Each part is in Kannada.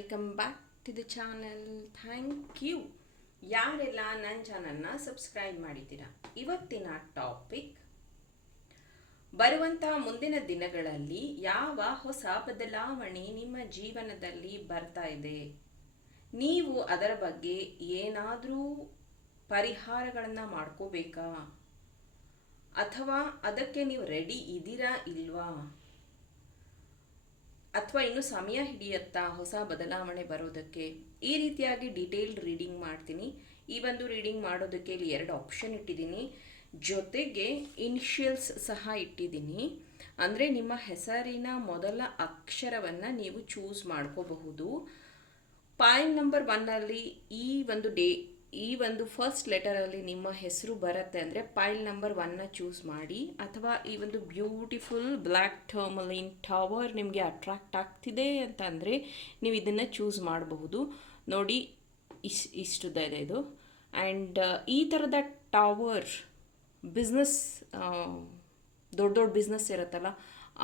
Welcome back to the channel thank you ಯಾರೆಲ್ಲ ನನ್ನ ಚಾನಲ್ನ ಸಬ್ಸ್ಕ್ರೈಬ್ ಮಾಡಿದ್ದೀರಾ? ಇವತ್ತಿನ ಟಾಪಿಕ್ ಬರುವಂತಹ ಮುಂದಿನ ದಿನಗಳಲ್ಲಿ ಯಾವ ಹೊಸ ಬದಲಾವಣೆ ನಿಮ್ಮ ಜೀವನದಲ್ಲಿ ಬರ್ತಾ ಇದೆ? ನೀವು ಅದರ ಬಗ್ಗೆ ಏನಾದರೂ ಪರಿಹಾರಗಳನ್ನು ಮಾಡ್ಕೋಬೇಕಾ? ಅಥವಾ ಅದಕ್ಕೆ ನೀವು ರೆಡಿ ಇದ್ದೀರಾ ಇಲ್ವಾ? ಅಥವಾ ಇನ್ನು ಸಮಯ ಹಿಡಿಯುತ್ತಾ ಹೊಸ ಬದಲಾವಣೆ ಬರೋದಕ್ಕೆ, ಈ ರೀತಿಯಾಗಿ ಡಿಟೇಲ್ಡ್ ರೀಡಿಂಗ್ ಮಾಡ್ತೀನಿ. ಈ ಒಂದು ರೀಡಿಂಗ್ ಮಾಡೋದಕ್ಕೆ ಇಲ್ಲಿ ಎರಡು ಆಪ್ಷನ್ ಇಟ್ಟಿದ್ದೀನಿ. ಜೊತೆಗೆ ಇನಿಷಿಯಲ್ಸ್ ಸಹ ಇಟ್ಟಿದ್ದೀನಿ. ಅಂದರೆ ನಿಮ್ಮ ಹೆಸರಿನ ಮೊದಲ ಅಕ್ಷರವನ್ನು ನೀವು ಚೂಸ್ ಮಾಡ್ಕೋಬಹುದು. ಪಾಯಿಂಟ್ ನಂಬರ್ ಒನ್ನಲ್ಲಿ ಈ ಒಂದು ಡೇ ಈ ಒಂದು ಫಸ್ಟ್ ಲೆಟರಲ್ಲಿ ನಿಮ್ಮ ಹೆಸರು ಬರುತ್ತೆ ಅಂದರೆ ಪೈಲ್ ನಂಬರ್ ಒನ್ನ ಚೂಸ್ ಮಾಡಿ, ಅಥವಾ ಈ ಒಂದು ಬ್ಯೂಟಿಫುಲ್ ಬ್ಲ್ಯಾಕ್ ಟರ್ಮಲಿನ್ ಟವರ್ ನಿಮಗೆ ಅಟ್ರಾಕ್ಟ್ ಆಗ್ತಿದೆ ಅಂತ ಅಂದರೆ ನೀವು ಇದನ್ನು ಚೂಸ್ ಮಾಡಬಹುದು. ನೋಡಿ, ಇಶ್ ಇಷ್ಟುದ ಇದೆ ಇದು. ಆ್ಯಂಡ್ ಈ ಥರದ ಟವರ್ ಬಿಸ್ನೆಸ್ ದೊಡ್ಡ ದೊಡ್ಡ ಬಿಸ್ನೆಸ್ ಇರುತ್ತಲ್ಲ,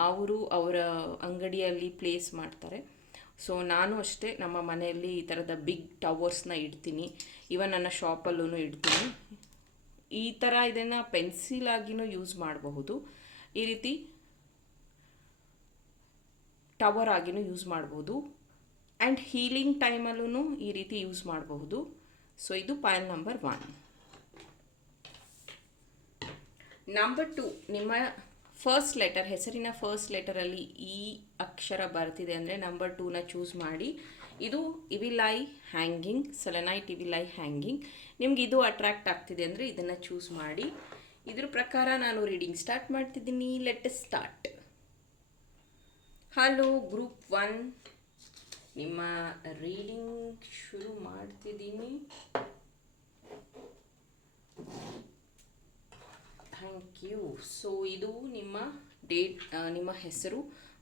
ಅವರು ಅವರ ಅಂಗಡಿಯಲ್ಲಿ ಪ್ಲೇಸ್ ಮಾಡ್ತಾರೆ. ಸೊ ನಾನು ಅಷ್ಟೇ ನಮ್ಮ ಮನೆಯಲ್ಲಿ ಈ ಥರದ ಬಿಗ್ ಟವರ್ಸ್ನ ಇಡ್ತೀನಿ. ಇವನ್ ನನ್ನ ಶಾಪಲ್ಲೂ ಇಡ್ತೀನಿ. ಈ ಥರ ಇದನ್ನು ಪೆನ್ಸಿಲ್ ಆಗಿನೂ ಯೂಸ್ ಮಾಡಬಹುದು. ಈ ರೀತಿ ಟವರ್ ಆಗಿನೂ ಯೂಸ್ ಮಾಡ್ಬೋದು ಆ್ಯಂಡ್ ಹೀಲಿಂಗ್ ಟೈಮಲ್ಲೂ ಈ ರೀತಿ ಯೂಸ್ ಮಾಡಬಹುದು. ಸೊ ಇದು pile number one number two ನಿಮ್ಮ ಫಸ್ಟ್ ಲೆಟರ್ ಹೆಸರಿನ ಫಸ್ಟ್ ಲೆಟರಲ್ಲಿ ಈ ಅಕ್ಷರ ಬರ್ತಿದೆ ಅಂದರೆ ನಂಬರ್ ಟೂನ ಚೂಸ್ ಮಾಡಿ. ಇದು ಇವಿಲೈ ಹ್ಯಾಂಗಿಂಗ್ ಸೆಲೆನೈಟ್ ಇವಿಲೈ ಹ್ಯಾಂಗಿಂಗ್ ನಿಮ್ಗೆ ಇದು ಅಟ್ರಾಕ್ಟ್ ಆಗ್ತಿದೆ ಅಂದರೆ ಇದನ್ನು ಚೂಸ್ ಮಾಡಿ. ಇದ್ರ ಪ್ರಕಾರ ನಾನು ರೀಡಿಂಗ್ ಸ್ಟಾರ್ಟ್ ಮಾಡ್ತಿದ್ದೀನಿ. Let start hello group one ನಿಮ್ಮ ರೀಡಿಂಗ್ ಶುರು ಮಾಡ್ತಿದ್ದೀನಿ. Thank you. ಸೊ ಇದು ನಿಮ್ಮ ಡೇಟ್ ನಿಮ್ಮ ಹೆಸರು,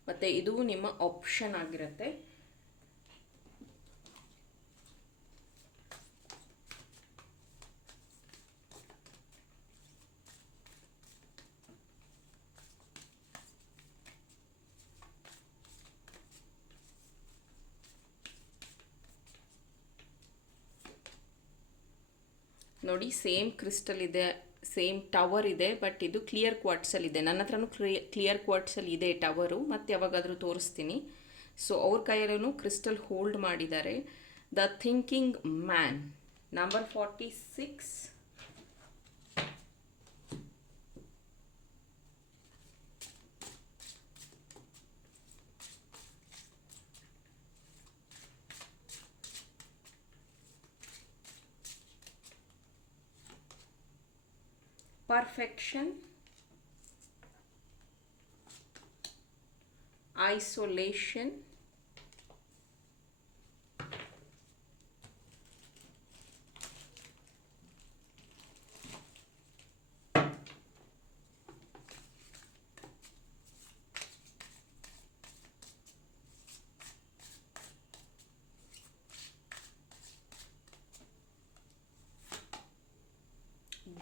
ಮತ್ತು ಇದು ನಿಮ್ಮ ಆಪ್ಷನ್ ಆಗಿರುತ್ತೆ. ನೋಡಿ ಸೇಮ್ ಕ್ರಿಸ್ಟಲ್ ಇದೆ. ಸೇಮ್ ಟವರ್ ಇದೆ ಬಟ್ ಇದು ಕ್ಲಿಯರ್ ಕ್ವಾಟ್ಸಲ್ಲಿ ಇದೆ. ನನ್ನ ಹತ್ರನೂ ಕ್ಲಿಯರ್ ಕ್ವಾಟ್ಸಲ್ಲಿ ಇದೆ ಟವರು ಮತ್ತು ಯಾವಾಗಾದರೂ ತೋರಿಸ್ತೀನಿ. ಸೊ ಅವ್ರ ಕೈಯಲ್ಲೂ ಕ್ರಿಸ್ಟಲ್ ಹೋಲ್ಡ್ ಮಾಡಿದ್ದಾರೆ. The thinking man number forty six perfection, isolation,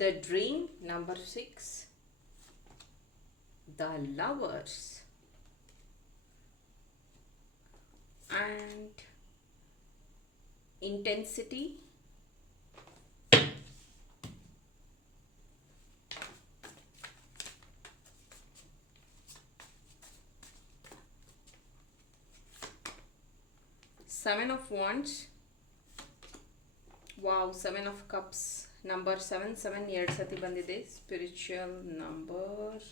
the dream number 6 the lovers. And intensity. Seven of wands. Wow seven of cups number seven seven ಎರಡು ಸತಿ ಬಂದಿದೆ spiritual number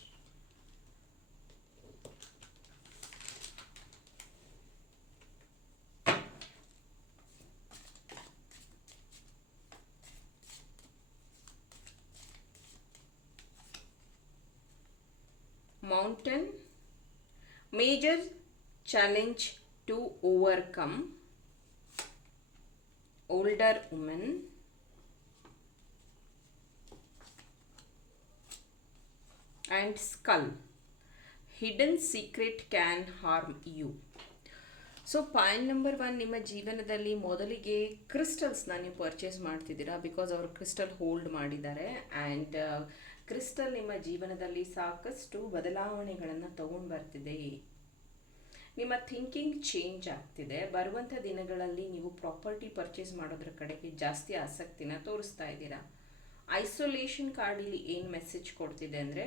mountain major challenge to overcome older woman and skull hidden secret can harm you so point number one ನಿಮ್ಮ ಜೀವನದಲ್ಲಿ ಮೊದಲಿಗೆ ಕ್ರಿಸ್ಟಲ್ಸ್ನ ನೀವು ಪರ್ಚೇಸ್ ಮಾಡ್ತಿದ್ದೀರಾ? ಬಿಕಾಸ್ ಅವರು ಕ್ರಿಸ್ಟಲ್ ಹೋಲ್ಡ್ ಮಾಡಿದ್ದಾರೆ. ಆ್ಯಂಡ್ ಕ್ರಿಸ್ಟಲ್ ನಿಮ್ಮ ಜೀವನದಲ್ಲಿ ಸಾಕಷ್ಟು ಬದಲಾವಣೆಗಳನ್ನು ತಗೊಂಡು ಬರ್ತಿದೆ. ನಿಮ್ಮ ಥಿಂಕಿಂಗ್ ಚೇಂಜ್ ಆಗ್ತಿದೆ. ಬರುವಂಥ ದಿನಗಳಲ್ಲಿ ನೀವು ಪ್ರಾಪರ್ಟಿ ಪರ್ಚೇಸ್ ಮಾಡೋದ್ರ ಕಡೆಗೆ ಜಾಸ್ತಿ ಆಸಕ್ತಿನ ತೋರಿಸ್ತಾ ಇದ್ದೀರಾ? ಐಸೋಲೇಷನ್ ಕಾರ್ಡಲ್ಲಿ ಏನು ಮೆಸೇಜ್ ಕೊಡ್ತಿದೆ ಅಂದರೆ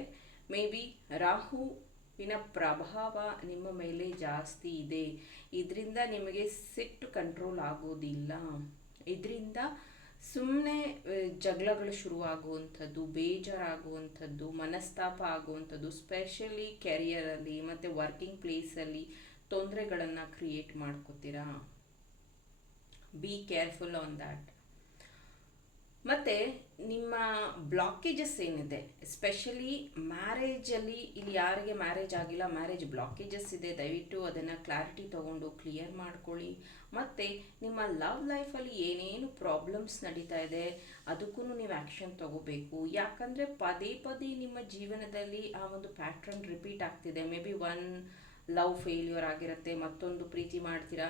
ಮೇ ಬಿ ರಾಹುವಿನ ಪ್ರಭಾವ ನಿಮ್ಮ ಮೇಲೆ ಜಾಸ್ತಿ ಇದೆ. ಇದರಿಂದ ನಿಮಗೆ ಸಿಟ್ಟು ಕಂಟ್ರೋಲ್ ಆಗೋದಿಲ್ಲ. ಇದರಿಂದ ಸುಮ್ಮನೆ ಜಗಳಗಳು ಶುರುವಾಗುವಂಥದ್ದು, ಬೇಜಾರಾಗುವಂಥದ್ದು, ಮನಸ್ತಾಪ ಆಗುವಂಥದ್ದು ಸ್ಪೆಷಲಿ ಕೆರಿಯರಲ್ಲಿ ಮತ್ತು ವರ್ಕಿಂಗ್ ಪ್ಲೇಸಲ್ಲಿ ತೊಂದರೆಗಳನ್ನು ಕ್ರಿಯೇಟ್ ಮಾಡ್ಕೋತೀರಾ? ಬಿ ಕೇರ್ಫುಲ್ ಆನ್ ದ್ಯಾಟ್ ಮತ್ತು ನಿಮ್ಮ ಬ್ಲಾಕೇಜಸ್ ಏನಿದೆ? ಎಸ್ಪೆಷಲಿ ಮ್ಯಾರೇಜಲ್ಲಿ ಇಲ್ಲಿ ಯಾರಿಗೆ ಮ್ಯಾರೇಜ್ ಆಗಿಲ್ಲ ಮ್ಯಾರೇಜ್ ಬ್ಲಾಕೇಜಸ್ ಇದೆ. ದಯವಿಟ್ಟು ಅದನ್ನು ಕ್ಲಾರಿಟಿ ತೊಗೊಂಡು ಕ್ಲಿಯರ್ ಮಾಡ್ಕೊಳ್ಳಿ. ಮತ್ತು ನಿಮ್ಮ ಲವ್ ಲೈಫಲ್ಲಿ ಏನೇನು ಪ್ರಾಬ್ಲಮ್ಸ್ ನಡೀತಾ ಇದೆ ಅದಕ್ಕೂ ನೀವು ಆ್ಯಕ್ಷನ್ ತಗೋಬೇಕು. ಯಾಕಂದರೆ ಪದೇ ಪದೇ ನಿಮ್ಮ ಜೀವನದಲ್ಲಿ ಆ ಒಂದು ಪ್ಯಾಟ್ರನ್ ರಿಪೀಟ್ ಆಗ್ತಿದೆ. Maybe one love failure ಆಗಿರುತ್ತೆ, ಮತ್ತೊಂದು ಪ್ರೀತಿ ಮಾಡ್ತೀರಾ,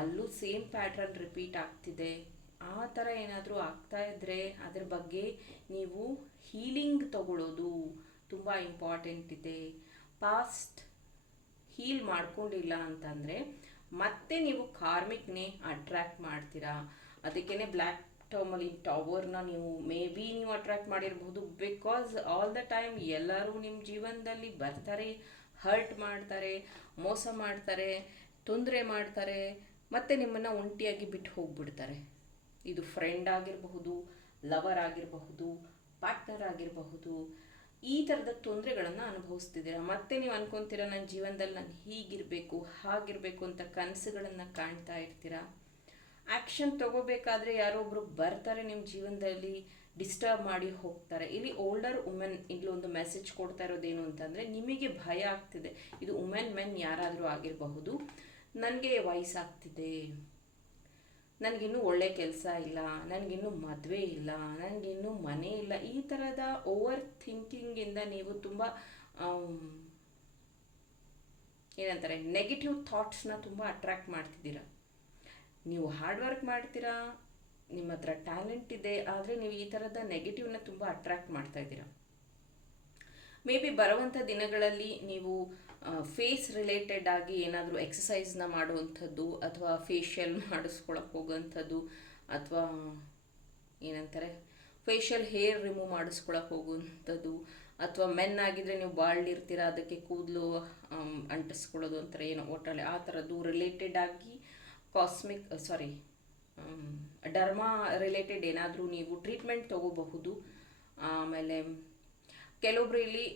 ಅಲ್ಲೂ ಸೇಮ್ ಪ್ಯಾಟ್ರನ್ ರಿಪೀಟ್ ಆಗ್ತಿದೆ. ಆ ಥರ ಏನಾದರೂ ಆಗ್ತಾ ಇದ್ದರೆ ಅದ್ರ ಬಗ್ಗೆ ನೀವು ಹೀಲಿಂಗ್ ತಗೊಳ್ಳೋದು ತುಂಬ ಇಂಪಾರ್ಟೆಂಟ್ ಇದೆ. ಪಾಸ್ಟ್ ಹೀಲ್ ಮಾಡ್ಕೊಂಡಿಲ್ಲ ಅಂತಂದರೆ ಮತ್ತೆ ನೀವು ಕಾರ್ಮಿಕ್ನೇ ಅಟ್ರ್ಯಾಕ್ಟ್ ಮಾಡ್ತೀರಾ. ಅದಕ್ಕೇ ಬ್ಲ್ಯಾಕ್ ಟರ್ಮಲ್ಲಿ ಟವರ್ನ ನೀವು ಮೇ ಬಿ ನೀವು ಅಟ್ರ್ಯಾಕ್ಟ್ ಮಾಡಿರಬಹುದು ಬಿಕಾಸ್ ಆಲ್ ದ ಟೈಮ್ ಎಲ್ಲರೂ ನಿಮ್ಮ ಜೀವನದಲ್ಲಿ ಬರ್ತಾರೆ ಹರ್ಟ್ ಮಾಡ್ತಾರೆ, ಮೋಸ ಮಾಡ್ತಾರೆ, ತೊಂದರೆ ಮಾಡ್ತಾರೆ, ಮತ್ತು ನಿಮ್ಮನ್ನು ಒಂಟಿಯಾಗಿ ಬಿಟ್ಟು ಹೋಗ್ಬಿಡ್ತಾರೆ. ಇದು ಫ್ರೆಂಡ್ ಆಗಿರಬಹುದು ಲವರ್ ಆಗಿರಬಹುದು ಪಾರ್ಟ್ನರ್ ಆಗಿರಬಹುದು, ಈ ಥರದ ತೊಂದರೆಗಳನ್ನು ಅನುಭವಿಸ್ತಿದ್ದೀರಾ? ಮತ್ತೆ ನೀವು ಅನ್ಕೊತೀರಾ, ನನ್ನ ಜೀವನದಲ್ಲಿ ನಾನು ಹೀಗಿರಬೇಕು, ಹಾಗಿರಬೇಕು ಅಂತ ಕನಸುಗಳನ್ನು ಕಾಣ್ತಾ ಇರ್ತೀರಾ? ಆ್ಯಕ್ಷನ್ ತಗೋಬೇಕಾದ್ರೆ ಯಾರೊಬ್ಬರು ಬರ್ತಾರೆ ನಿಮ್ಮ ಜೀವನದಲ್ಲಿ ಡಿಸ್ಟರ್ಬ್ ಮಾಡಿ ಹೋಗ್ತಾರೆ. ಇಲ್ಲಿ ಓಲ್ಡರ್ ವುಮೆನ್ ಇಲ್ಲಿ ಒಂದು ಮೆಸೇಜ್ ಕೊಡ್ತಾ ಇರೋದೇನು ಅಂತಂದರೆ, ನಿಮಗೆ ಭಯ ಆಗ್ತಿದೆ. ಇದು ವುಮೆನ್ ಮೆನ್ ಯಾರಾದರೂ ಆಗಿರಬಹುದು. ನನಗೆ ವಯಸ್ಸಾಗ್ತಿದೆ. ನನಗಿನ್ನೂ ಒಳ್ಳೆ ಕೆಲಸ ಇಲ್ಲ, ನನಗಿನ್ನೂ ಮದುವೆ ಇಲ್ಲ, ನನಗಿನ್ನೂ ಮನೆ ಇಲ್ಲ, ಈ ಥರದ ಓವರ್ ಥಿಂಕಿಂಗಿಂದ ನೀವು ತುಂಬ ಏನಂತಾರೆ ನೆಗೆಟಿವ್ ಥಾಟ್ಸ್ನ ತುಂಬ ಅಟ್ರ್ಯಾಕ್ಟ್ ಮಾಡ್ತಿದ್ದೀರಾ. ನೀವು ಹಾರ್ಡ್ ವರ್ಕ್ ಮಾಡ್ತೀರಾ ನಿಮ್ಮ ಹತ್ರ ಟ್ಯಾಲೆಂಟ್ ಇದೆ, ಆದರೆ ನೀವು ಈ ಥರದ ನೆಗೆಟಿವ್ನ ತುಂಬ ಅಟ್ರ್ಯಾಕ್ಟ್ ಮಾಡ್ತಾ ಇದ್ದೀರಾ. ಮೇ ಬಿ ಬರುವಂಥ ದಿನಗಳಲ್ಲಿ ನೀವು ಫೇಸ್ ರಿಲೇಟೆಡ್ ಆಗಿ ಏನಾದರೂ ಎಕ್ಸಸೈಸ್ನ ಮಾಡುವಂಥದ್ದು ಅಥವಾ ಫೇಶಿಯಲ್ ಮಾಡಿಸ್ಕೊಳಕ್ಕೆ ಹೋಗುವಂಥದ್ದು ಅಥವಾ ಏನಂತಾರೆ ಫೇಶಿಯಲ್ ಹೇರ್ ರಿಮೂವ್ ಮಾಡಿಸ್ಕೊಳಕ್ಕೆ ಹೋಗುವಂಥದ್ದು ಅಥವಾ ಮೆನ್ ಆಗಿದ್ರೆ ನೀವು ಬಾಳ್ಲಿರ್ತೀರ ಅದಕ್ಕೆ ಕೂದಲು ಅಂಟಿಸ್ಕೊಳ್ಳೋದು ಅಂತಾರೆ ಏನೋ ಒಟ್ಟಲ್ಲಿ ಆ ಥರದ್ದು ರಿಲೇಟೆಡ್ ಆಗಿ ಕಾಸ್ಮಿಕ್ ಸಾರಿ ಡರ್ಮಾ ರಿಲೇಟೆಡ್ ಏನಾದರೂ ನೀವು ಟ್ರೀಟ್ಮೆಂಟ್ ತಗೋಬಹುದು. ಆಮೇಲೆ ಕೆಲವೊಬ್ರು ಇಲ್ಲಿ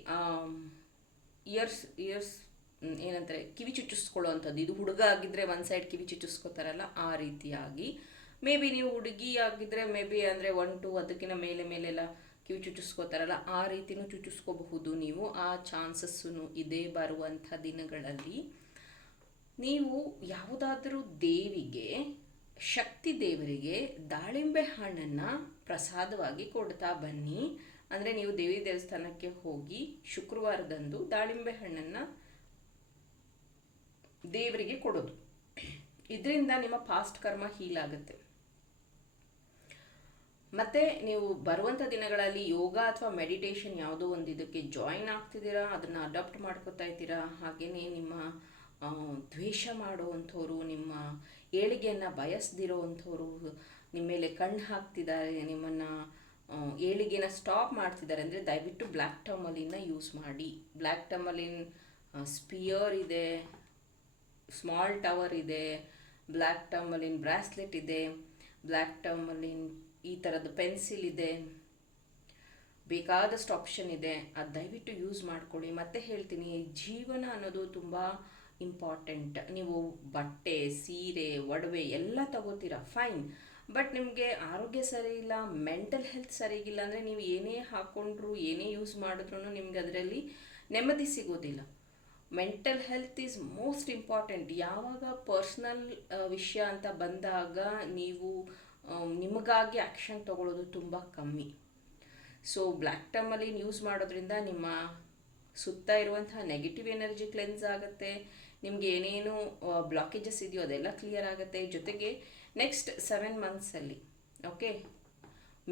ಇಯರ್ಸ್ ಇಯರ್ಸ್ ಏನಂತಾರೆ, ಕಿವಿ ಚುಚ್ಚಿಸ್ಕೊಳ್ಳೋವಂಥದ್ದು. ಇದು ಹುಡುಗ ಆಗಿದ್ದರೆ ಒಂದು ಸೈಡ್ ಕಿವಿ ಚುಚ್ಚಿಸ್ಕೋತಾರಲ್ಲ, ಆ ರೀತಿಯಾಗಿ. ಮೇ ಬಿ ನೀವು ಹುಡುಗಿ ಆಗಿದ್ದರೆ ಮೇ ಬಿ ಅಂದರೆ ಒನ್ ಟು ಅದಕ್ಕಿಂತ ಮೇಲೆ, ಮೇಲೆಲ್ಲ ಕಿವಿ ಚುಚ್ಚಿಸ್ಕೋತಾರಲ್ಲ, ಆ ರೀತಿನೂ ಚುಚ್ಚಿಸ್ಕೋಬಹುದು ನೀವು. ಆ ಚಾನ್ಸಸ್ಸು ಇದೆ ಬರುವಂಥ ದಿನಗಳಲ್ಲಿ. ನೀವು ಯಾವುದಾದರೂ ದೇವಿಗೆ, ಶಕ್ತಿ ದೇವರಿಗೆ ದಾಳಿಂಬೆ ಹಣ್ಣನ್ನು ಪ್ರಸಾದವಾಗಿ ಕೊಡ್ತಾ ಬನ್ನಿ. ಅಂದರೆ ನೀವು ದೇವಿ ದೇವಸ್ಥಾನಕ್ಕೆ ಹೋಗಿ ಶುಕ್ರವಾರದಂದು ದಾಳಿಂಬೆ ಹಣ್ಣನ್ನು ದೇವರಿಗೆ ಕೊಡೋದು. ಇದರಿಂದ ನಿಮ್ಮ ಪಾಸ್ಟ್ ಕರ್ಮ ಹೀಲ್ ಆಗುತ್ತೆ. ಮತ್ತು ನೀವು ಬರುವಂಥ ದಿನಗಳಲ್ಲಿ ಯೋಗ ಅಥವಾ ಮೆಡಿಟೇಷನ್ ಯಾವುದೋ ಒಂದು ಇದಕ್ಕೆ ಜಾಯಿನ್ ಆಗ್ತಿದ್ದೀರಾ, ಅದನ್ನು ಅಡಾಪ್ಟ್ ಮಾಡ್ಕೋತಾ ಇದ್ದೀರಾ ಹಾಗೆಯೇ ನಿಮ್ಮ ದ್ವೇಷ ಮಾಡುವಂಥವ್ರು, ನಿಮ್ಮ ಏಳಿಗೆಯನ್ನು ಬಯಸ್ದಿರೋವಂಥವ್ರು, ನಿಮ್ಮ ಮೇಲೆ ಕಣ್ಣು ಹಾಕ್ತಿದ್ದಾರೆ, ನಿಮ್ಮನ್ನು ಏಳಿಗೆನ ಸ್ಟಾಪ್ ಮಾಡ್ತಿದ್ದಾರೆ ಅಂದರೆ ದಯವಿಟ್ಟು ಬ್ಲ್ಯಾಕ್ ಟರ್ಮಲಿನ ಯೂಸ್ ಮಾಡಿ. ಬ್ಲ್ಯಾಕ್ ಟರ್ಮಲಿನ್ ಸ್ಪಿಯರ್ ಇದೆ ಸ್ಮಾಲ್ ಟವರ್ ಇದೆ ಬ್ಲ್ಯಾಕ್ ಟರ್ಮಲಿನ್ ಬ್ರಾಸ್ಲೆಟ್ ಇದೆ ಬ್ಲ್ಯಾಕ್ ಟರ್ಮಲಿನ್ ಈ ಥರದ್ದು ಪೆನ್ಸಿಲ್ ಇದೆ, ಬೇಕಾದಷ್ಟು ಆಪ್ಷನ್ ಇದೆ. ಅದು ದಯವಿಟ್ಟು ಯೂಸ್ ಮಾಡ್ಕೊಳ್ಳಿ. ಮತ್ತೆ ಹೇಳ್ತೀನಿ, ಜೀವನ ಅನ್ನೋದು ತುಂಬ ಇಂಪಾರ್ಟೆಂಟ್ ನೀವು ಬಟ್ಟೆ, ಸೀರೆ, ಒಡವೆ ಎಲ್ಲ ತಗೋತೀರಾ ಫೈನ್ ಬಟ್ ನಿಮಗೆ ಆರೋಗ್ಯ ಸರಿ ಇಲ್ಲ ಮೆಂಟಲ್ ಹೆಲ್ತ್ ಸರಿಗಿಲ್ಲ ಅಂದರೆ ನೀವು ಏನೇ ಹಾಕ್ಕೊಂಡ್ರು ಏನೇ ಯೂಸ್ ಮಾಡಿದ್ರು ನಿಮ್ಗೆ ಅದರಲ್ಲಿ ನೆಮ್ಮದಿ ಸಿಗೋದಿಲ್ಲ. Mental health is most important ಯಾವಾಗ ಪರ್ಸ್ನಲ್ ವಿಷಯ ಅಂತ ಬಂದಾಗ ನೀವು ನಿಮಗಾಗಿ ಆ್ಯಕ್ಷನ್ ತಗೊಳ್ಳೋದು ತುಂಬ ಕಮ್ಮಿ. ಸೊ ಬ್ಲ್ಯಾಕ್ ಟಮಲ್ಲಿ ಯೂಸ್ ಮಾಡೋದ್ರಿಂದ ನಿಮ್ಮ ಸುತ್ತ ಇರುವಂತಹ ನೆಗೆಟಿವ್ ಎನರ್ಜಿ ಕ್ಲೆನ್ಸ್ ಆಗುತ್ತೆ. ನಿಮಗೆ ಏನೇನು ಬ್ಲಾಕೇಜಸ್ ಇದೆಯೋ ಅದೆಲ್ಲ ಕ್ಲಿಯರ್ ಆಗುತ್ತೆ. ಜೊತೆಗೆ ನೆಕ್ಸ್ಟ್ ಸೆವೆನ್ ಮಂತ್ಸಲ್ಲಿ ಓಕೆ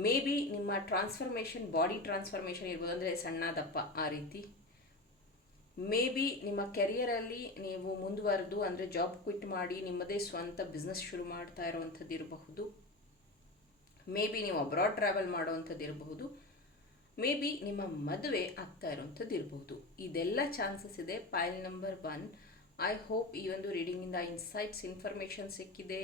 ಮೇ ಬಿ ನಿಮ್ಮ ಟ್ರಾನ್ಸ್ಫರ್ಮೇಷನ್ ಬಾಡಿ ಟ್ರಾನ್ಸ್ಫರ್ಮೇಷನ್ ಇರ್ಬೋದು ಅಂದರೆ ಸಣ್ಣ ದಪ್ಪ ಆ ರೀತಿ. ಮೇ ಬಿ ನಿಮ್ಮ ಕೆರಿಯರಲ್ಲಿ ನೀವು ಮುಂದುವರೆದು ಅಂದರೆ ಜಾಬ್ ಕ್ವಿಟ್ ಮಾಡಿ ನಿಮ್ಮದೇ ಸ್ವಂತ ಬಿಸ್ನೆಸ್ ಶುರು ಮಾಡ್ತಾ ಇರುವಂಥದ್ದು ಇರಬಹುದು. ಮೇ ಬಿ ನೀವು ಅಬ್ರಾಡ್ ಟ್ರಾವೆಲ್ ಮಾಡುವಂಥದ್ದು ಇರಬಹುದು. ಮೇ ಬಿ ನಿಮ್ಮ ಮದುವೆ ಆಗ್ತಾ ಇರುವಂಥದ್ದು ಇರಬಹುದು. ಇದೆಲ್ಲ ಚಾನ್ಸಸ್ ಇದೆ. Pile number one I hope ಈ ಒಂದು ರೀಡಿಂಗಿಂದ ಇನ್ಸೈಟ್ಸ್ ಇನ್ಫಾರ್ಮೇಷನ್ ಸಿಕ್ಕಿದೆ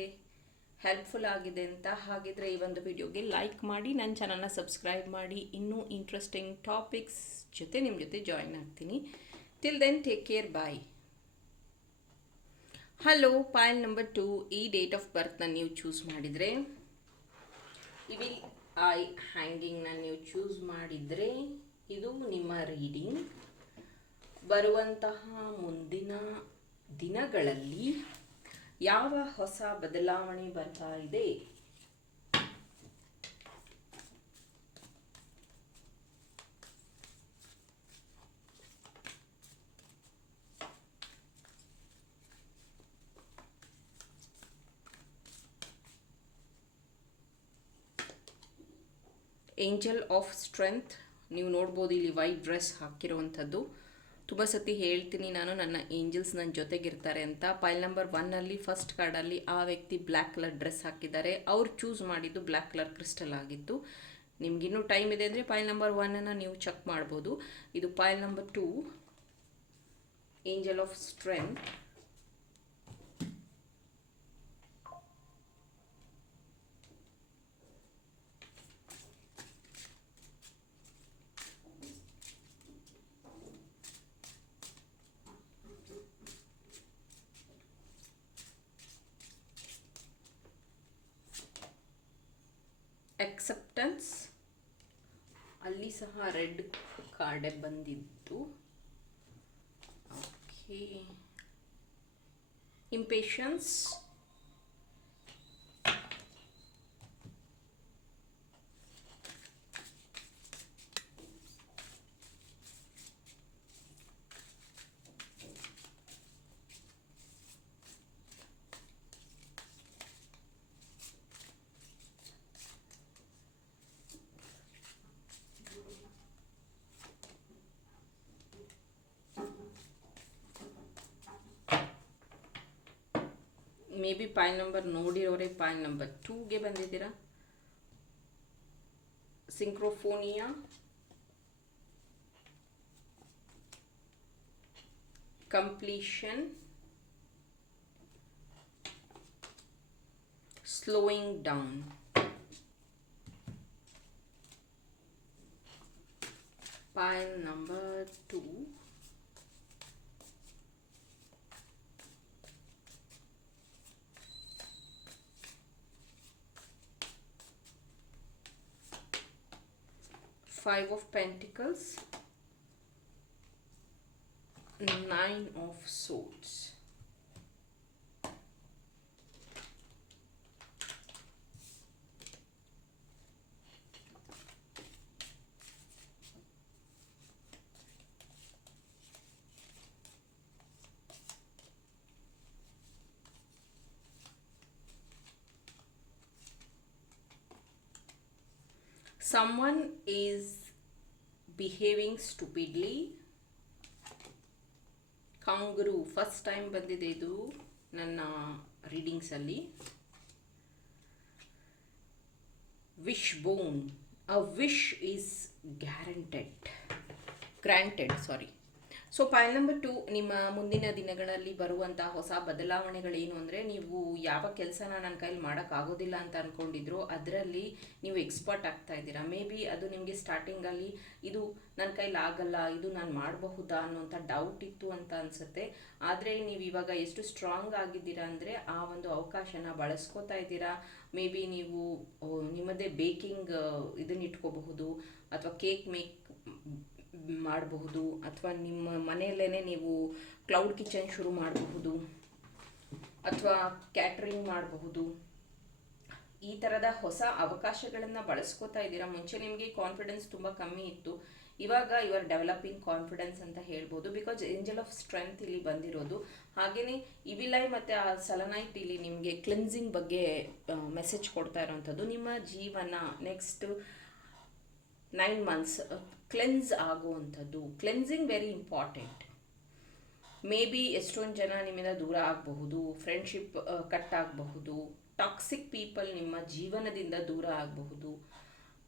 ಹೆಲ್ಪ್ಫುಲ್ ಆಗಿದೆ ಅಂತ ಹಾಗಿದ್ರೆ ಈ ಒಂದು ವಿಡಿಯೋಗೆ ಲೈಕ್ ಮಾಡಿ ನನ್ನ ಚಾನಲ್ನ ಸಬ್ಸ್ಕ್ರೈಬ್ ಮಾಡಿ. ಇನ್ನೂ ಇಂಟ್ರೆಸ್ಟಿಂಗ್ ಟಾಪಿಕ್ಸ್ ಜೊತೆ ನಿಮ್ಮ ಜೊತೆ ಜಾಯಿನ್ ಆಗ್ತೀನಿ. Till then take care bye hello pile number two ಈ ಡೇಟ್ ಆಫ್ ಬರ್ತ್ನ ನೀವು ಚೂಸ್ ಮಾಡಿದರೆ ಇವಿ ಐ ಹ್ಯಾಂಗಿಂಗ್ನ ನೀವು ಚೂಸ್ ಮಾಡಿದರೆ, ಇದು ನಿಮ್ಮ ರೀಡಿಂಗ್ ಬರುವಂತಹ ಮುಂದಿನ ದಿನಗಳಲ್ಲಿ ಯಾವ ಹೊಸ ಬದಲಾವಣೆ ಬರ್ತಾ ಇದೆ? ಏಂಜಲ್ ಆಫ್ ಸ್ಟ್ರೆಂತ್ ನೀವು ನೋಡ್ಬೋದು ಇಲ್ಲಿ ವೈಟ್ ಡ್ರೆಸ್ ಹಾಕಿರುವಂಥದ್ದು. ತುಂಬ ಸತಿ ಹೇಳ್ತೀನಿ ನಾನು, ನನ್ನ ಏಂಜಲ್ಸ್ ನನ್ನ ಜೊತೆಗಿರ್ತಾರೆ ಅಂತ. ಪೈಲ್ ನಂಬರ್ ಒನ್ನಲ್ಲಿ ಫಸ್ಟ್ ಕಾರ್ಡಲ್ಲಿ ಆ ವ್ಯಕ್ತಿ ಬ್ಲ್ಯಾಕ್ ಕಲರ್ ಡ್ರೆಸ್ ಹಾಕಿದ್ದಾರೆ. ಅವ್ರು ಚೂಸ್ ಮಾಡಿದ್ದು ಬ್ಲ್ಯಾಕ್ ಕಲರ್ ಕ್ರಿಸ್ಟಲ್ ಆಗಿತ್ತು. ನಿಮ್ಗಿನ್ನೂ ಟೈಮ್ ಇದೆ ಅಂದರೆ ಪೈಲ್ ನಂಬರ್ ಒನ್ನನ್ನು ನೀವು ಚೆಕ್ ಮಾಡ್ಬೋದು. ಇದು pile number two angel of strength acceptance? ಅಲ್ಲಿ ಸಹ ರೆಡ್ ಕಾರ್ಡೆ ಬಂದಿದ್ದು. Okay. Impatience may be Pai number ನೋಡಿರೋರೆ Pai number ಟೂಗೆ ಬಂದಿದ್ದೀರಾ ಸಿಂಕ್ರೋಫೋನಿಯಾ completion slowing down pile number two five of pentacles. Nine of swords someone is behaving stupidly. ಕಾಂಗ್ರು ಫಸ್ಟ್ ಟೈಮ್ ಬಂದಿದೆ ಇದು ನನ್ನ ರೀಡಿಂಗ್ಸಲ್ಲಿ wishbone a wish is guaranteed granted sorry so point number two ನಿಮ್ಮ ಮುಂದಿನ ದಿನಗಳಲ್ಲಿ ಬರುವಂತಹ ಹೊಸ ಬದಲಾವಣೆಗಳೇನು ಅಂದರೆ ನೀವು ಯಾವ ಕೆಲಸನ ನನ್ನ ಕೈಲಿ ಮಾಡೋಕ್ಕಾಗೋದಿಲ್ಲ ಅಂತ ಅಂದ್ಕೊಂಡಿದ್ರು ಅದರಲ್ಲಿ ನೀವು ಎಕ್ಸ್ಪರ್ಟ್ ಆಗ್ತಾ ಇದ್ದೀರಾ? ಮೇ ಬಿ ಅದು ನಿಮಗೆ ಸ್ಟಾರ್ಟಿಂಗಲ್ಲಿ ಇದು ನನ್ನ ಕೈಲಿ ಆಗಲ್ಲ, ಇದು ನಾನು ಮಾಡಬಹುದಾ ಅನ್ನೋಂಥ ಡೌಟ್ ಇತ್ತು ಅಂತ ಅನಿಸುತ್ತೆ. ಆದರೆ ನೀವು ಇವಾಗ ಎಷ್ಟು ಸ್ಟ್ರಾಂಗ್ ಆಗಿದ್ದೀರಾ ಅಂದರೆ ಆ ಒಂದು ಅವಕಾಶನ ಬಳಸ್ಕೋತಾ ಇದ್ದೀರಾ? ಮೇ ಬಿ ನೀವು ನಿಮ್ಮದೇ ಬೇಕಿಂಗ್ ಇದನ್ನ ಇಟ್ಕೋಬಹುದು, ಅಥವಾ ಕೇಕ್ ಮೇಕ್ ಮಾಡಬಹುದು ಅಥವಾ ನಿಮ್ಮ ಮನೆಯಲ್ಲೇ ನೀವು ಕ್ಲೌಡ್ ಕಿಚನ್ ಶುರು ಮಾಡಬಹುದು ಅಥವಾ ಕ್ಯಾಟ್ರಿಂಗ್ ಮಾಡಬಹುದು. ಈ ಥರದ ಹೊಸ ಅವಕಾಶಗಳನ್ನು ಬಳಸ್ಕೋತಾ ಇದ್ದೀರಾ? ಮುಂಚೆ ನಿಮಗೆ ಕಾನ್ಫಿಡೆನ್ಸ್ ತುಂಬ ಕಮ್ಮಿ ಇತ್ತು. ಇವಾಗ ಆರ್ ಡೆವಲಪಿಂಗ್ ಕಾನ್ಫಿಡೆನ್ಸ್ ಅಂತ ಹೇಳ್ಬೋದು. ಬಿಕಾಸ್ ಏಂಜಲ್ ಆಫ್ ಸ್ಟ್ರೆಂತ್ ಇಲ್ಲಿ ಬಂದಿರೋದು. ಹಾಗೆಯೇ ಇವಿಲೈ ಮತ್ತು ಆ ಸಲನೈಟ್ ಇಲ್ಲಿ ನಿಮಗೆ ಕ್ಲೆನ್ಸಿಂಗ್ ಬಗ್ಗೆ ಮೆಸೇಜ್ ಕೊಡ್ತಾ ಇರೋವಂಥದ್ದು ನಿಮ್ಮ ಜೀವನ ನೆಕ್ಸ್ಟ್ ನೈನ್ ಮಂತ್ಸ್ ಕ್ಲೆನ್ಸ್ ಆಗುವಂಥದ್ದು. Cleansing very important maybe ಎಷ್ಟೊಂದು ಜನ ನಿಮ್ಮಿಂದ ದೂರ ಆಗಬಹುದು ಫ್ರೆಂಡ್ಶಿಪ್ ಕಟ್ ಆಗಬಹುದು ಟಾಕ್ಸಿಕ್ ಪೀಪಲ್ ನಿಮ್ಮ ಜೀವನದಿಂದ ದೂರ ಆಗಬಹುದು.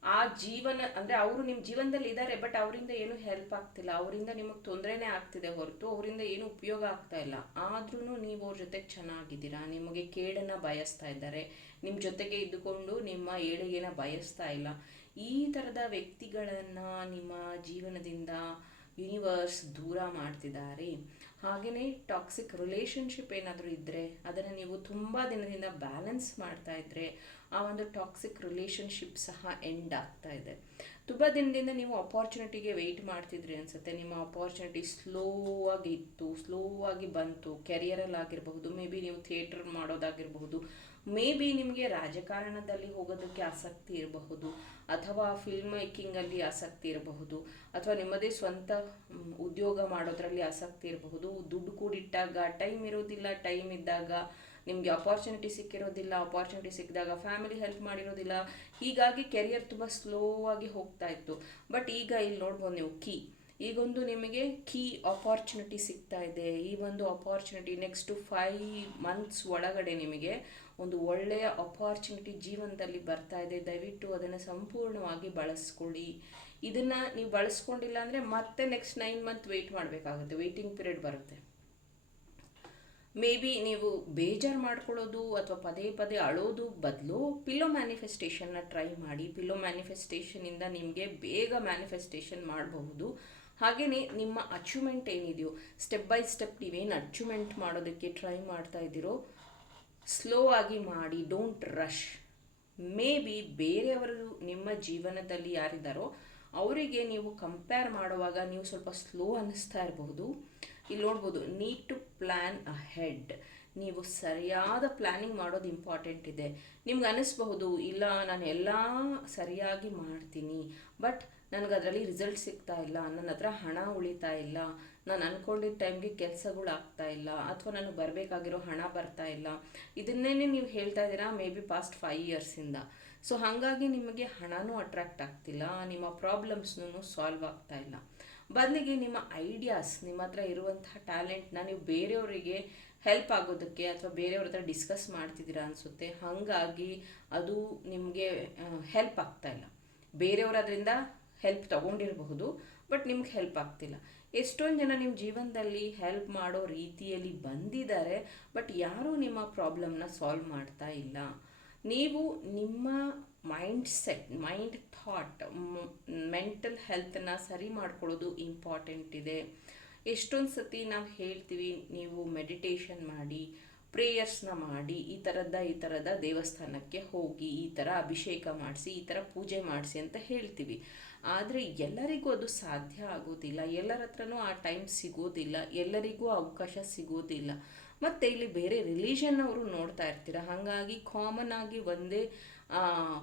ಆ ಜೀವನ, ಅಂದರೆ ಅವರು ನಿಮ್ಮ ಜೀವನದಲ್ಲಿ ಇದ್ದಾರೆ ಬಟ್ ಅವರಿಂದ ಏನು ಹೆಲ್ಪ್ ಆಗ್ತಿಲ್ಲ. ಅವರಿಂದ ನಿಮಗೆ ತೊಂದರೆನೇ ಆಗ್ತಿದೆ ಹೊರತು, ಅವರಿಂದ ಏನು ಉಪಯೋಗ ಆಗ್ತಾ ಇಲ್ಲ. ಆದ್ರೂ ನೀವು ಅವ್ರ ಜೊತೆಗೆ ಚೆನ್ನಾಗಿದ್ದೀರಾ? ನಿಮಗೆ ಕೇಡನ್ನು ಬಯಸ್ತಾ ಇದ್ದಾರೆ. ನಿಮ್ಮ ಜೊತೆಗೆ ಇದ್ದುಕೊಂಡು ನಿಮ್ಮ ಏಳಿಗೆನ ಬಯಸ್ತಾ ಇಲ್ಲ. ಈ ಥರದ ವ್ಯಕ್ತಿಗಳನ್ನು ನಿಮ್ಮ ಜೀವನದಿಂದ ಯೂನಿವರ್ಸ್ ದೂರ ಮಾಡ್ತಿದ್ದಾರೆ. ಹಾಗೆಯೇ ಟಾಕ್ಸಿಕ್ ರಿಲೇಷನ್ಶಿಪ್ ಏನಾದರೂ ಇದ್ದರೆ ಅದನ್ನು ನೀವು ತುಂಬ ದಿನದಿಂದ ಬ್ಯಾಲೆನ್ಸ್ ಮಾಡ್ತಾ ಇದ್ದರೆ ಆ ಒಂದು ಟಾಕ್ಸಿಕ್ ರಿಲೇಷನ್ಶಿಪ್ ಸಹ ಎಂಡ್ ಆಗ್ತಾ ಇದೆ. ತುಂಬ ದಿನದಿಂದ ನೀವು ಅಪಾರ್ಚುನಿಟಿಗೆ ವೆಯ್ಟ್ ಮಾಡ್ತಿದ್ರಿ ಅನಿಸುತ್ತೆ. ನಿಮ್ಮ ಅಪಾರ್ಚುನಿಟಿ ಸ್ಲೋ ಆಗಿ ಇತ್ತು ಸ್ಲೋ ಆಗಿ ಬಂತು. ಕೆರಿಯರಲ್ಲಿ ಆಗಿರಬಹುದು ಮೇ ಬಿ ನೀವು ಥಿಯೇಟರ್ ಮಾಡೋದಾಗಿರಬಹುದು ಮೇ ಬಿ ನಿಮಗೆ ರಾಜಕಾರಣದಲ್ಲಿ ಹೋಗೋದಕ್ಕೆ ಆಸಕ್ತಿ ಇರಬಹುದು, ಅಥವಾ ಫಿಲ್ಮ್ ಮೇಕಿಂಗಲ್ಲಿ ಆಸಕ್ತಿ ಇರಬಹುದು, ಅಥವಾ ನಿಮ್ಮದೇ ಸ್ವಂತ ಉದ್ಯೋಗ ಮಾಡೋದರಲ್ಲಿ ಆಸಕ್ತಿ ಇರಬಹುದು. ದುಡ್ಡು ಕೂಡಿಟ್ಟಾಗ ಟೈಮ್ ಇರೋದಿಲ್ಲ ಟೈಮ್ ಇದ್ದಾಗ ನಿಮಗೆ ಅಪಾರ್ಚುನಿಟಿ ಸಿಕ್ಕಿರೋದಿಲ್ಲ ಅಪಾರ್ಚುನಿಟಿ ಸಿಕ್ಕಿದಾಗ ಫ್ಯಾಮಿಲಿ ಹೆಲ್ಪ್ ಮಾಡಿರೋದಿಲ್ಲ. ಹೀಗಾಗಿ ಕೆರಿಯರ್ ತುಂಬ ಸ್ಲೋ ಆಗಿ ಹೋಗ್ತಾ ಇತ್ತು. ಬಟ್ ಈಗ ಇಲ್ಲಿ ನೋಡ್ಬೋದು ನೀವು ಕೀ ಈಗೊಂದು ನಿಮಗೆ ಕೀ ಅಪಾರ್ಚುನಿಟಿ ಸಿಗ್ತಾ ಇದೆ. ಈ ಒಂದು ಅಪಾರ್ಚುನಿಟಿ ನೆಕ್ಸ್ಟ್ ಫೈವ್ ಮಂತ್ಸ್ ಒಳಗಡೆ ನಿಮಗೆ ಒಂದು ಒಳ್ಳೆಯ ಅಪಾರ್ಚುನಿಟಿ ಜೀವನದಲ್ಲಿ ಬರ್ತಾ ಇದೆ, ದಯವಿಟ್ಟು ಅದನ್ನು ಸಂಪೂರ್ಣವಾಗಿ ಬಳಸ್ಕೊಳ್ಳಿ. ಇದನ್ನು ನೀವು ಬಳಸ್ಕೊಂಡಿಲ್ಲ ಅಂದರೆ ಮತ್ತೆ ನೆಕ್ಸ್ಟ್ ನೈನ್ ಮಂತ್ ವೆಯ್ಟ್ ಮಾಡಬೇಕಾಗುತ್ತೆ ವೆಯ್ಟಿಂಗ್ ಪೀರಿಯಡ್ ಬರುತ್ತೆ. ಮೇ ಬಿ ನೀವು ಬೇಜಾರು ಮಾಡ್ಕೊಳ್ಳೋದು ಅಥವಾ ಪದೇ ಪದೇ ಅಳೋದು ಬದಲು ಪಿಲೋ ಮ್ಯಾನಿಫೆಸ್ಟೇಷನ್ನ ಟ್ರೈ ಮಾಡಿ ಪಿಲೋ ಮ್ಯಾನಿಫೆಸ್ಟೇಷನಿಂದ ನಿಮಗೆ ಬೇಗ ಮ್ಯಾನಿಫೆಸ್ಟೇಷನ್ ಮಾಡಬಹುದು. ಹಾಗೆಯೇ ನಿಮ್ಮ ಅಚೀವ್ಮೆಂಟ್ ಏನಿದೆಯೋ ಸ್ಟೆಪ್ ಬೈ ಸ್ಟೆಪ್ ನೀವೇನು ಅಚೀವ್ಮೆಂಟ್ ಮಾಡೋದಕ್ಕೆ ಟ್ರೈ ಮಾಡ್ತಾ ಇದ್ದೀರೋ ಸ್ಲೋ ಆಗಿ ಮಾಡಿ ಡೋಂಟ್ ರಶ್ ಮೇ ಬಿ ಬೇರೆಯವರು ನಿಮ್ಮ ಜೀವನದಲ್ಲಿ ಯಾರಿದ್ದಾರೋ, ಅವರಿಗೆ ನೀವು ಕಂಪೇರ್ ಮಾಡುವಾಗ ನೀವು ಸ್ವಲ್ಪ ಸ್ಲೋ ಅನ್ನಿಸ್ತಾ ಇರಬಹುದು. ಇಲ್ಲಿ ನೋಡ್ಬೋದು need to plan ahead ನೀವು ಸರಿಯಾದ ಪ್ಲ್ಯಾನಿಂಗ್ ಮಾಡೋದು ಇಂಪಾರ್ಟೆಂಟ್ ಇದೆ. ನಿಮ್ಗೆ ಅನ್ನಿಸ್ಬಹುದು, ಇಲ್ಲ, ನಾನು ಎಲ್ಲ ಸರಿಯಾಗಿ ಮಾಡ್ತೀನಿ. ಬಟ್ ನನಗೆ ಅದರಲ್ಲಿ ರಿಸಲ್ಟ್ ಸಿಗ್ತಾ ಇಲ್ಲ ನನ್ನ ಹತ್ರ ಹಣ ಉಳಿತಾ ಇಲ್ಲ, ನಾನು ಅಂದ್ಕೊಂಡಿದ್ದ ಟೈಮ್ಗೆ ಕೆಲಸಗಳು ಆಗ್ತಾ ಇಲ್ಲ, ಅಥವಾ ನನಗೆ ಬರಬೇಕಾಗಿರೋ ಹಣ ಬರ್ತಾ ಇಲ್ಲ. ಇದನ್ನೇ ನೀವು ಹೇಳ್ತಾ ಇದ್ದೀರಾ? ಮೇ ಬಿ ಪಾಸ್ಟ್ ಫೈವ್ ಇಯರ್ಸಿಂದ ಸೊ ಹಾಗಾಗಿ ನಿಮಗೆ ಹಣನೂ ಅಟ್ರಾಕ್ಟ್ ಆಗ್ತಿಲ್ಲ, ನಿಮ್ಮ ಪ್ರಾಬ್ಲಮ್ಸ್ನೂ ಸಾಲ್ವ್ ಆಗ್ತಾ ಇಲ್ಲ. ಬದಲಿಗೆ ನಿಮ್ಮ ಐಡಿಯಾಸ್ ನಿಮ್ಮ ಹತ್ರ ಇರುವಂತಹ ಟ್ಯಾಲೆಂಟ್ನ ನೀವು ಬೇರೆಯವರಿಗೆ ಹೆಲ್ಪ್ ಆಗೋದಕ್ಕೆ ಅಥವಾ ಬೇರೆಯವ್ರ ಹತ್ರ ಡಿಸ್ಕಸ್ ಮಾಡ್ತಿದ್ದೀರಾ ಅನಿಸುತ್ತೆ. ಹಾಗಾಗಿ ಅದು ನಿಮಗೆ ಹೆಲ್ಪ್ ಆಗ್ತಾ ಇಲ್ಲ. ಬೇರೆಯವರದ್ರಿಂದ ಹೆಲ್ಪ್ ತಗೊಂಡಿರಬಹುದು ಬಟ್ ನಿಮ್ಗೆ ಹೆಲ್ಪ್ ಆಗ್ತಿಲ್ಲ. ಎಷ್ಟೊಂದು ಜನ ನಿಮ್ಮ ಜೀವನದಲ್ಲಿ ಹೆಲ್ಪ್ ಮಾಡೋ ರೀತಿಯಲ್ಲಿ ಬಂದಿದ್ದಾರೆ ಬಟ್ ಯಾರೂ ನಿಮ್ಮ ಪ್ರಾಬ್ಲಮ್ನ ಸಾಲ್ವ್ ಮಾಡ್ತಾ ಇಲ್ಲ. ನೀವು ನಿಮ್ಮ mindset mind thought mental ಹೆಲ್ತನ್ನ ಸರಿ ಮಾಡ್ಕೊಳ್ಳೋದು ಇಂಪಾರ್ಟೆಂಟ್ ಇದೆ. ಎಷ್ಟೊಂದು ಸತಿ ನಾವು ಹೇಳ್ತೀವಿ, ನೀವು ಮೆಡಿಟೇಷನ್ ಮಾಡಿ ಪ್ರೇಯರ್ಸ್ನ ಮಾಡಿ, ಈ ಥರದ ಈ ಥರದ ದೇವಸ್ಥಾನಕ್ಕೆ ಹೋಗಿ, ಈ ಥರ ಅಭಿಷೇಕ ಮಾಡಿಸಿ, ಈ ಥರ ಪೂಜೆ ಮಾಡಿಸಿ ಅಂತ ಹೇಳ್ತೀವಿ. ಆದರೆ ಎಲ್ಲರಿಗೂ ಅದು ಸಾಧ್ಯ ಆಗೋದಿಲ್ಲ. ಎಲ್ಲರ ಹತ್ರನೂ ಆ ಟೈಮ್ ಸಿಗೋದಿಲ್ಲ. ಎಲ್ಲರಿಗೂ ಅವಕಾಶ ಸಿಗೋದಿಲ್ಲ. ಮತ್ತು ಇಲ್ಲಿ ಬೇರೆ ರಿಲಿಜನ್ ಅವರು ನೋಡ್ತಾ ಇರ್ತೀರ? ಹಾಗಾಗಿ ಕಾಮನ್ ಆಗಿ ಒಂದೇ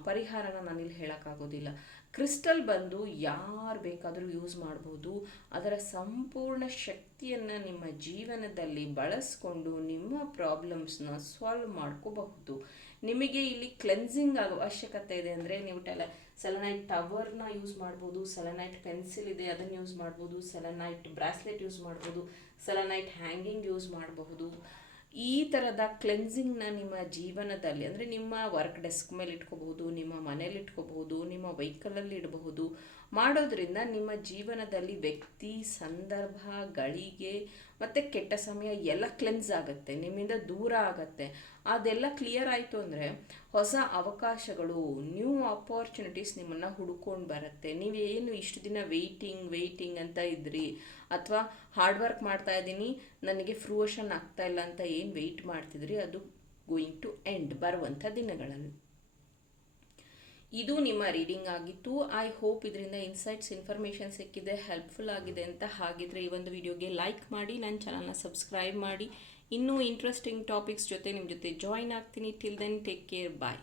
ಪರಿಹಾರನ ನಾನಿಲ್ಲಿ ಹೇಳೋಕ್ಕಾಗೋದಿಲ್ಲ. ಕ್ರಿಸ್ಟಲ್ ಬಂದು ಯಾರು ಬೇಕಾದರೂ ಯೂಸ್ ಮಾಡ್ಬೋದು. ಅದರ ಸಂಪೂರ್ಣ ಶಕ್ತಿಯನ್ನು ನಿಮ್ಮ ಜೀವನದಲ್ಲಿ ಬಳಸ್ಕೊಂಡು ನಿಮ್ಮ ಪ್ರಾಬ್ಲಮ್ಸ್ನ ಸಾಲ್ವ್ ಮಾಡ್ಕೋಬಹುದು. ನಿಮಗೆ ಇಲ್ಲಿ ಕ್ಲೆನ್ಸಿಂಗ್ ಅವಶ್ಯಕತೆ ಇದೆ ಅಂದರೆ ನೀವು ಟೆಲ ಸೆಲನೈಟ್ ಟವರ್ನ ಯೂಸ್ ಮಾಡ್ಬೋದು ಸೆಲನೈಟ್ ಪೆನ್ಸಿಲ್ ಇದೆ, ಅದನ್ನು ಯೂಸ್ ಮಾಡ್ಬೋದು ಸೆಲನೈಟ್ ಬ್ರಾಸ್ಲೆಟ್ ಯೂಸ್ ಮಾಡ್ಬೋದು ಸೆಲನೈಟ್ ಹ್ಯಾಂಗಿಂಗ್ ಯೂಸ್ ಮಾಡಬಹುದು. ಈ ಥರದ ಕ್ಲೆನ್ಸಿಂಗ್ನ ನಿಮ್ಮ ಜೀವನದಲ್ಲಿ, ಅಂದರೆ ನಿಮ್ಮ ವರ್ಕ್ ಡೆಸ್ಕ್ ಮೇಲೆ ಇಟ್ಕೋಬಹುದು, ನಿಮ್ಮ ಮನೇಲಿ ಇಟ್ಕೋಬಹುದು, ನಿಮ್ಮ ವೆಹಿಕಲಲ್ಲಿ ಇಡಬಹುದು, ಮಾಡೋದ್ರಿಂದ ನಿಮ್ಮ ಜೀವನದಲ್ಲಿ ವ್ಯಕ್ತಿ, ಸಂದರ್ಭ, ಗಳಿಗೆ ಮತ್ತು ಕೆಟ್ಟ ಸಮಯ ಎಲ್ಲ ಕ್ಲೆನ್ಸ್ ಆಗುತ್ತೆ, ನಿಮ್ಮಿಂದ ದೂರ ಆಗುತ್ತೆ. ಅದೆಲ್ಲ ಕ್ಲಿಯರ್ ಆಯಿತು ಅಂದರೆ ಹೊಸ ಅವಕಾಶಗಳು ನ್ಯೂ ಆಪರ್ಚುನಿಟೀಸ್ ನಿಮ್ಮನ್ನು ಹುಡ್ಕೊಂಡು ಬರುತ್ತೆ. ನೀವೇನು ಇಷ್ಟು ದಿನ ವೆಯ್ಟಿಂಗ್ ವೆಯ್ಟಿಂಗ್ ಅಂತ ಇದ್ರಿ ಅಥವಾ ಹಾರ್ಡ್ ವರ್ಕ್ ಮಾಡ್ತಾ ಇದ್ದೀನಿ, ನನಗೆ ಫ್ರೂಷನ್ ಆಗ್ತಾ ಇಲ್ಲ ಅಂತ ಏನು ವೆಯ್ಟ್ ಮಾಡ್ತಿದ್ರಿ? ಅದು ಗೋಯಿಂಗ್ ಟು ಎಂಡ್ ಬರುವಂಥ ದಿನಗಳಲ್ಲಿ. ಇದು ನಿಮ್ಮ ರೀಡಿಂಗ್ ಆಗಿತ್ತು. ಐ ಹೋಪ್ ಇದರಿಂದ ಇನ್ಸೈಟ್ಸ್ ಇನ್ಫಾರ್ಮೇಷನ್ ಸಿಕ್ಕಿದೆ ಹೆಲ್ಪ್ಫುಲ್ ಆಗಿದೆ ಅಂತ ಹಾಗಿದ್ರೆ ಈ ಒಂದು ವಿಡಿಯೋಗೆ ಲೈಕ್ ಮಾಡಿ, ನನ್ನ ಚಾನಲ್ನ ಸಬ್ಸ್ಕ್ರೈಬ್ ಮಾಡಿ. ಇನ್ನೂ ಇಂಟ್ರೆಸ್ಟಿಂಗ್ ಟಾಪಿಕ್ಸ್ ಜೊತೆ ನಿಮ್ಮ ಜೊತೆ ಜಾಯಿನ್ ಆಗ್ತೀನಿ. Till then take care bye